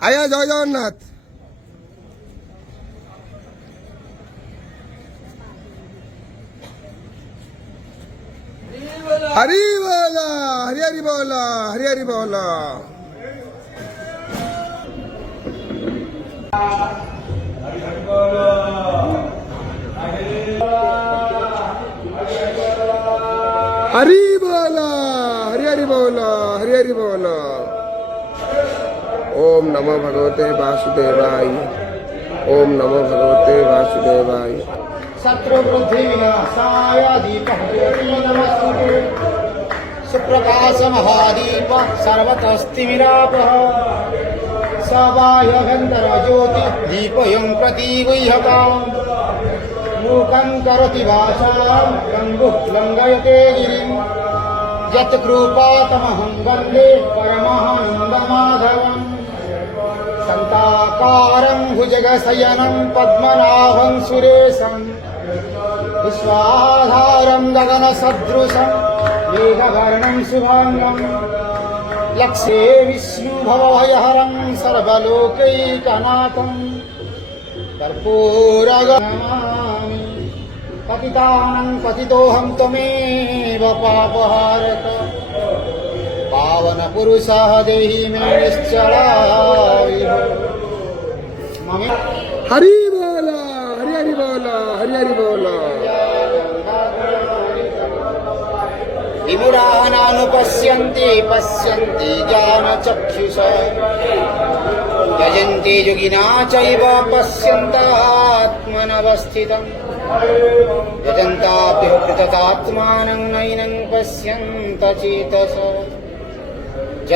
আয়া জয় জগন্নাথ। हरी बोला, हरी हरी बोला, हरी हरी बोला। हरी बोला, हरी हरी बोला, हरी हरी बोला। ओम नमो भगवते वासुदेवाय, ओम नमो भगवते वासुदेवाय। शत्रुबुद्धि विनाशाय दीपः ज्योति नमस्तुते। सुप्रकाश महादीप सर्वतस्तिमिरापः सबाह्यभ्यन्तर ज्योति दीपयं प्रतिगुह्यताम्। मूकं करोति वाचां गङ्गुः लङ्घयते गिरिं। यत् कृपातमहं वन्दे परमानन्दमाधवम्। शान्ताकारं भुजगशयनं पद्मनाभं सुरेशं। विश्वाधारं गगनसदृशं मेघवर्णं शुभाङ्गं। लक्ष्ये विष्णुभवभयहरं सर्वलोकैकनाथं। कर्पूरगणमामि पतितानं पतितोऽहं त्वमेव पापहारक। पावन पुरुषः देहि मे निश्चलाविह। हरी बोला, हरी हरी बोला, हरी हरी बोला। विमुरानानुपश्यन्ति पश्यन्ति ज्ञानचक्षुषा। यजन्ति योगिना चैव पश्यन्तात्मनवस्थितम्। यजन्ताभ्युपृततात्मानं नैनं पश्यन्त चेतसा।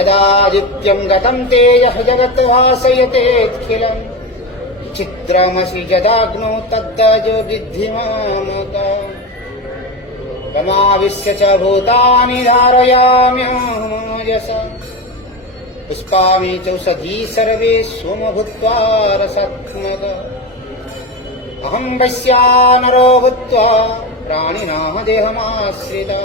यदादित्यं गतं तेजः जगत् भासयतेऽखिलम्। चित्रमसि यदाग्नौ तद्दजो विद्धि मामका। तमाविश्य च भूतानि धारयाम्यहमोजसा। पुष्पामि चौषधी सर्वे सोम भूत्वा रसात्मका। अहं वैश्यानरो भूत्वा प्राणिनः देहमाश्रिता।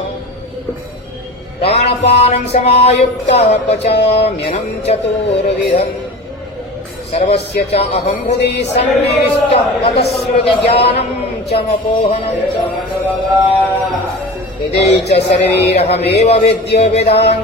प्राणपानं समायुक्तः पचाम्यन्नं चतुर्विधम्। सर्वस्य च अहं हृदि सन्निविष्टः ततस्मृतिज्ञानं च मपोहनं च। हृदये च सर्वैरहमेव वेद्यो वेदान्त।